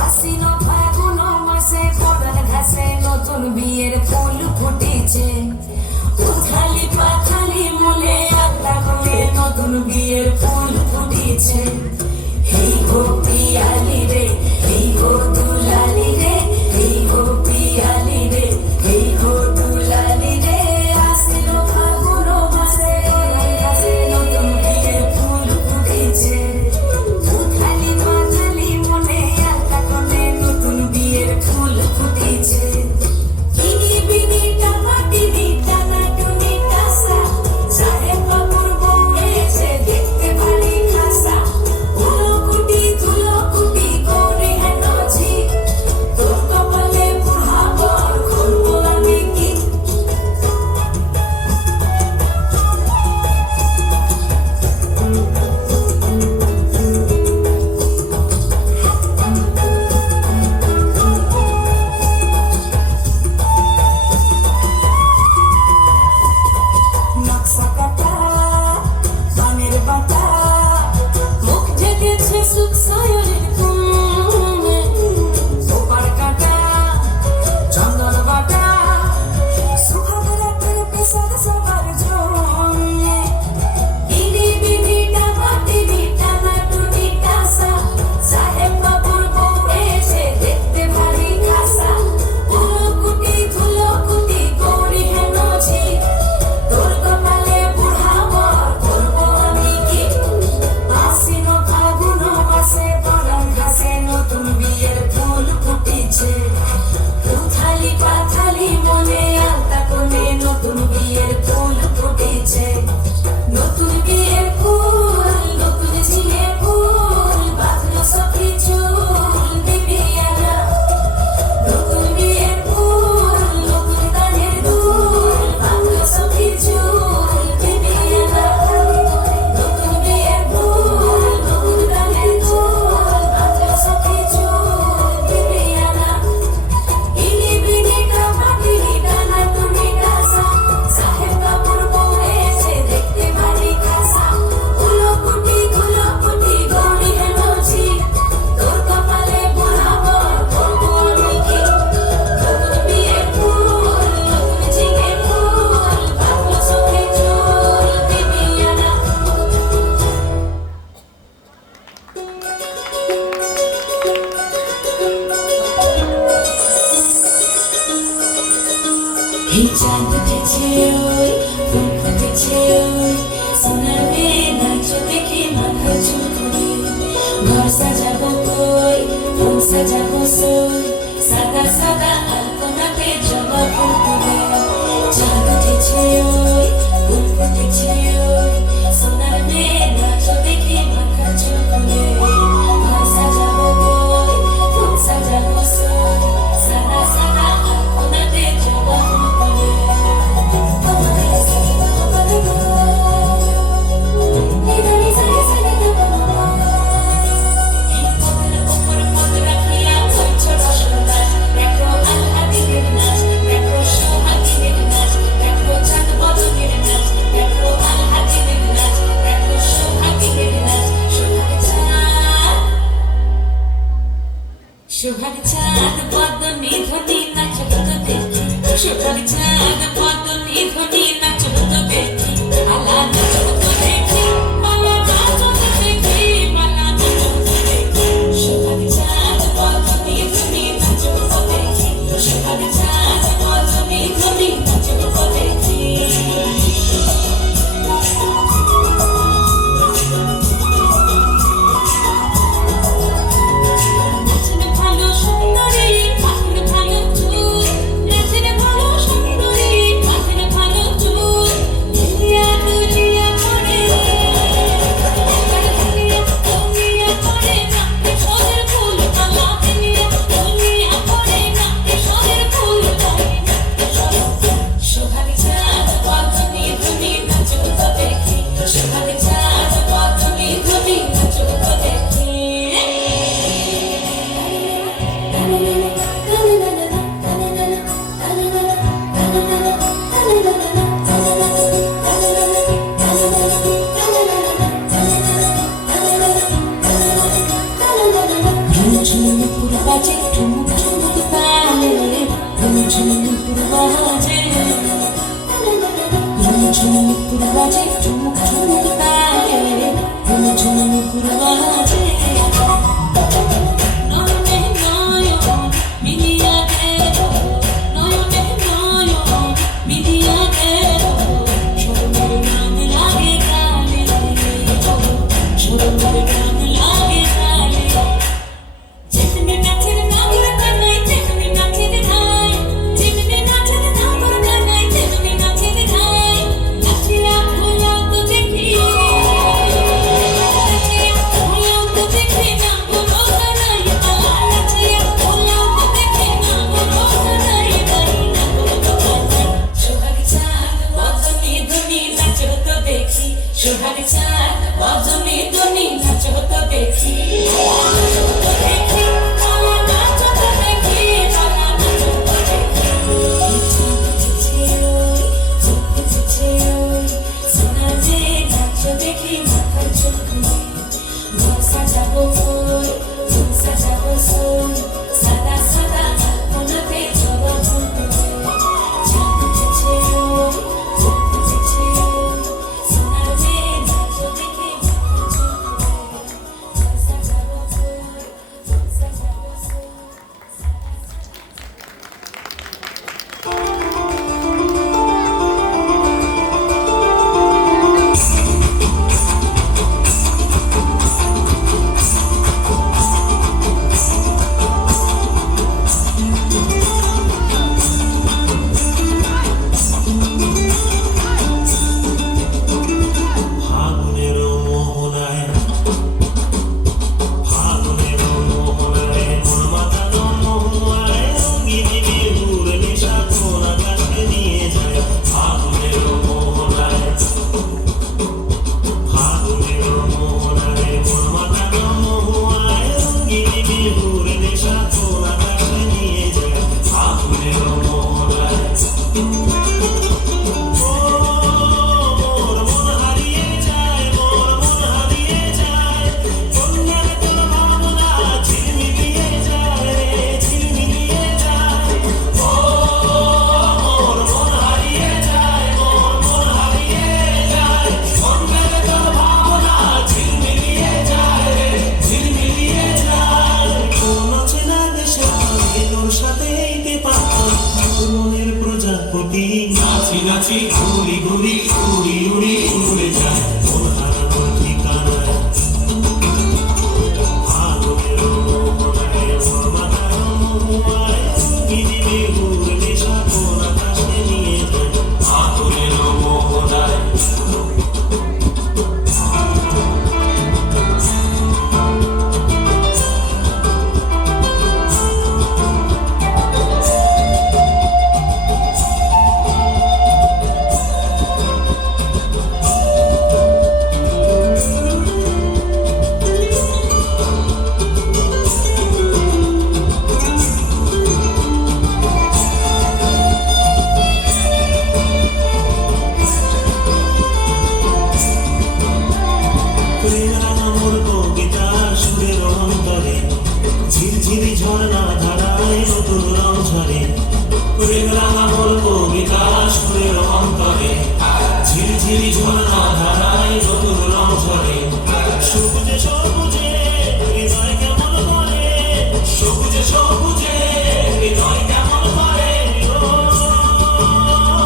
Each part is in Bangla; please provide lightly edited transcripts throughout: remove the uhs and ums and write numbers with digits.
আশ্বিন ফাগুন মাসে পরার ঘাসে নতুন বিয়ের ফুল ফুটেছে। উথালি পাথালি মনে আত্মা করে নতুন বিয়ের ফুল ফুটেছে। এই গো পিয়ালি রে, এই গো দুলালি রে, এই গো পিয়ালি রে, এই গো দুলালি রে। আশ্বিন ফাগুন মাসে পরার ঘাসে নতুন বিয়ের ফুল ফুটেছে। উথালি পাথালি মনে আত্মা করে নতুন বিয়ের ফুল ফুটেছে। ইনি বিনি টামাটিনি টানা টুনি টাসা, সাহেব বাবুর বউ এসে দেখতে ভারী খাসা। উলকুটি ধুলকুটি করে হেনছি, তোর কপালে বুড়া বর খুলবো আমি কি। নকশা কাটা বানের বাটা, মুখ ঢেকেছে সুখ সায়নের কোণে। ওপার কাটা চন্দন বাটা, সুহাগ রাতের পেশাদ সবার জন্যে। ইনি বিনি টামাটিনি টানা টুনি টাসা, সাহেব বাবুর বউ এসে দেখতে ভারী খাসা। উলকুটি ধুলকুটি গৌরী হেনছি, তোর কপালে বুড়া বর করবো আমি কি। আশ্বিন ফাগুন মাসে পরার ঘাসে নতুন বিয়ের ফুল ফুটেছে। উথালি পাথালি মনে আলতা কোণে নতুন বিয়ের ফুল ফুটেছে। নতুন বিয়ের ফুল, নতুন ঝিঙে ফুল, বাঁধলো সখী চুল দিবিয়ানা। নতুন বিয়ের ফুল, নতুন দানের দুল, বাঁধলো সখী চুল দিবিয়ানা। নতুন বিয়ের ফুল, নতুন দানের দুল, বাঁধলো সখী চুল দিবিয়ানা। ইনি বিনি টামাটিনি টানা টুনি টাসা, সাহেব বাবুর বউ এসে দেখতে ভারী খাসা। উলকুটি ধুলকুটি গৌরী হেনছি, তোর কপালে বুড়া বর করবো আমি কি। নতুন বিয়ের ফুল, নতুন ঝিঙে ফুল, বাঁধলো সখী চুল দিবিয়ানা। এই চাঁদ উঠেছে ওই, ফুল ফুটেছে ওই, সোনার মেয়ে নাচো দেখি মাথা চুলকুনি। ঘর সাজাবো কই, ফুল সাজাবো সই, সাদা সাদা আলপনাতে জবা ফুল তুলে। চাঁদ উঠেছে ওই, ফুল ফুটেছে ওই, সোনার মেয়ে নাচো দেখি মাথা চুলকুনি। ঘর সাজাবো কই, ফুল সাজাবো সই, সাদা সাদা আলপনাতে জবা ফুল তুলে। সোহাগ চাঁদ বদনি ধনি নাচলো তো দেখি, সোহাগ চাঁদ বদনি ধনি নাচলো তো দেখি। মালা নাচলো তো দেখি, মালা নাচলো তো দেখি, মালা নাচলো তো দেখি। সোহাগ চাঁদ বদনি ধনি নাচলো তো দেখি, সোহাগ চাঁদ বদনি ধনি নাচলো তো দেখি। নাচনে ভালো সুন্দরী, মাথার ভালো চুল, নাচনে ভালো সুন্দরী, মাথার ভালো চুল। ঝুমঝুম নুপুর বাজে ঝুমুক ঝুমুক তালে ঝুমঝুম নুপুর বাজে নয়নে নয়ন মিলিয়া গেল নয়নে নয়ন মিলিয়া গেল শরমের রং লাগে গালে শরমের রং লাগে গালে যেমনি নাচের নাগর কানাই তেমনি নাচের ধাই যেমনি নাচের নাগর কানাই তেমনি নাচের ধাই নাচিয়া ভোলাও তো দেখি নাচিয়া ভোলাও তো দেখি না বড় কানাই নাচিয়া ভোলাও তো দেখি না বড় কানাই না বড় কানাই সোহাগ চাঁদ বদনি ধনি নাচো তো দেখি সোহাগ চাঁদ বদনি ধনি নাচো তো দেখি নাচো তো দেখি নাচো তো দেখি নাচো তো দেখি সোনা যে নাচো দেখি মাথার চুল ঘর সাজাবো ফুল ফুল সাজাবো সোল সাদা সাদা কোনাতে জবা ফুল চাঁদ উঠেছে ওই সোনা যে নাচো দেখি মাথার চুল ঘর সাজাবো ফুল ফুল সাজাবো সোল ফাগুনের মোহনায় মোর মাতানো মহুয়ায় রঙিনী বিহুর নেশা কোন আকাশে নিয়ে যায় ফাগুনের মোহনায় মোর মাতানো মহুয়ায় রঙিনী বিহুর নেশা কোন আকাশে নিয়ে যায় ফাগুনের মোহনায় মোর মন হারিয়ে যায় কন্যার তোর ভাবনা ঝিলমিলিয়ে যায় রে ঝিলমিলিয়ে যায় মোর মন হারিয়ে যায় কন্যার তোর ভাবনা ঝিলমিলিয়ে যায় রে ঝিলমিলিয়ে যায় কোন চেনা দেশে তোর সাথেই পাতাম মনের প্রজাপতি নাচি নাচি ঘুরি ঘুরি উড়ি উড়ি উড়ে যায় মন হারানোর ঠিকানা ফাগুনের মোহনায় মোর মাতানো মহুয়ায় রঙিনী বিহুর নেশা কোন আকাশে নিয়ে যায় ফাগুনের মোহনায় মোর কবিতা সুরের অন্তরে ঝিরঝিরি ঝর্ণা ধারায় নতুন রং ঝরে মোর কবিতা সুরের অন্তরে ঝিরঝিরি ঝর্ণা ধারায় নতুন রং ঝরে সবুজে সবুজে হৃদয় কেমন করে সবুজে সবুজে হৃদয় কেমন করে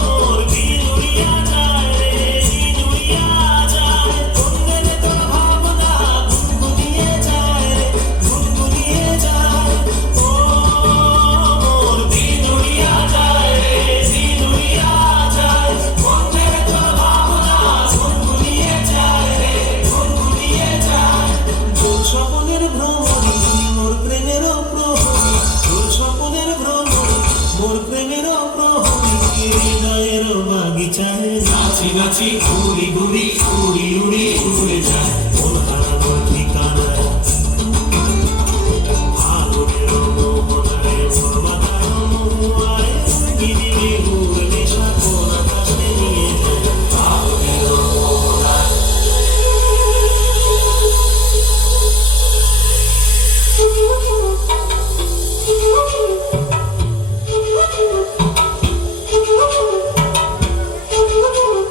মোর দিন উড়িয়া যায় রে দিন উড়িয়া যায় কন্যার তোর ভাবনা গুনগুনিয়ে যায় রে গুনগুনিয়ে যায় মোর দিন উড়িয়া যায় রে দিন উড়িয়া যায় কন্যার তোর ভাবনা গুনগুনিয়ে যায় রে গুনগুনিয়ে যায় তোর স্বপ্নের ভ্রমণী মোর প্রেমের প্রহরী তোর স্বপ্নের ভ্রমণী মোর প্রেমের প্রহরী হৃদয়ের বাগিচায় নাচি নাচি ঘুরি ঘুরি উড়ি উড়ি উড়ে যায় মন হারানোর ঠিকানায় ফাগুনের মোহনায় মোর মাতানো মহুয়ায় রঙিনী বিহুর নেশা কোন আকাশে নিয়ে যায় ফাগুনের মোহনায়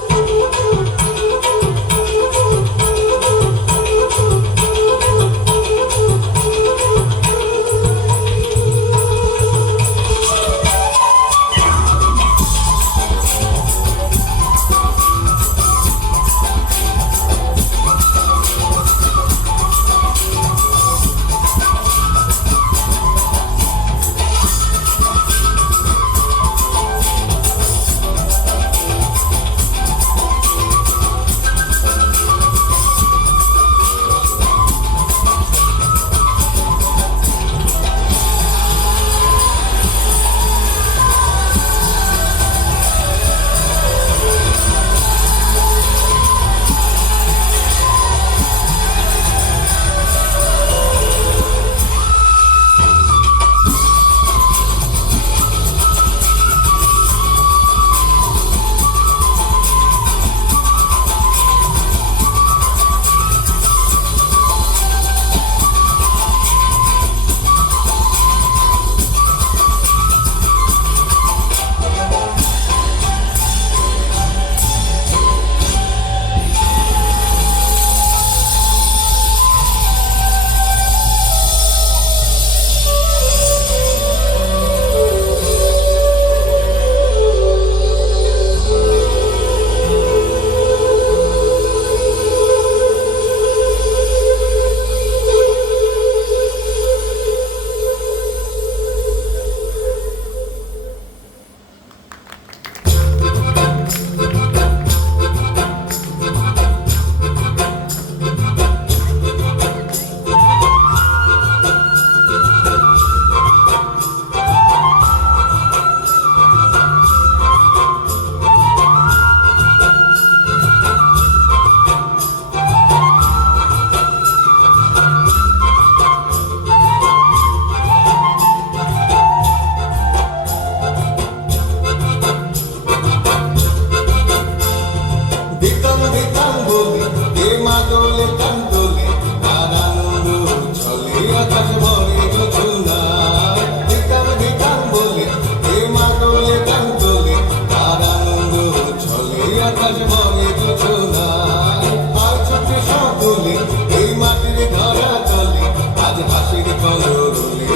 Thank you.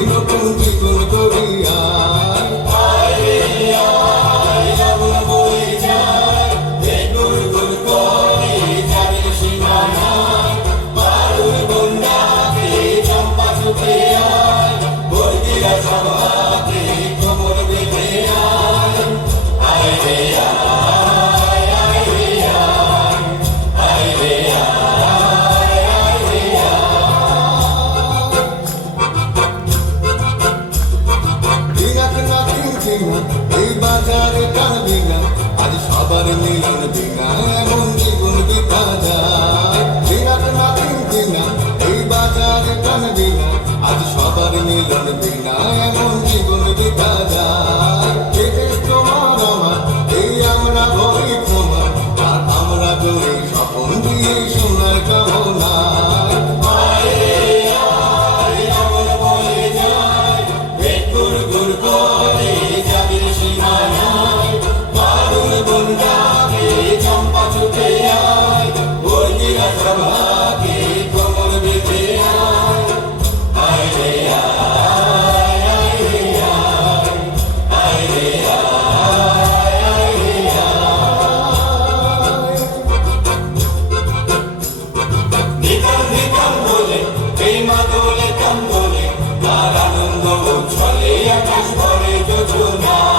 নতুন জীবন করিয়া এই বাজারে টানবি না আজ সবার মিলন বিনা এমন জীবন বিতা যায় দিনাত না কিনবি না এই বাজারে টানবি না আজ সবার মিলন বিনা এমন জীবন বিতা যায় এ দেশ তোমার আমার এই আমরা গরিব তোমার আর আমরা গরিব স্বপন দিয়ে সোনার কামনা আনন্দ উচ্ছলে আকাশ ভরে যোজনা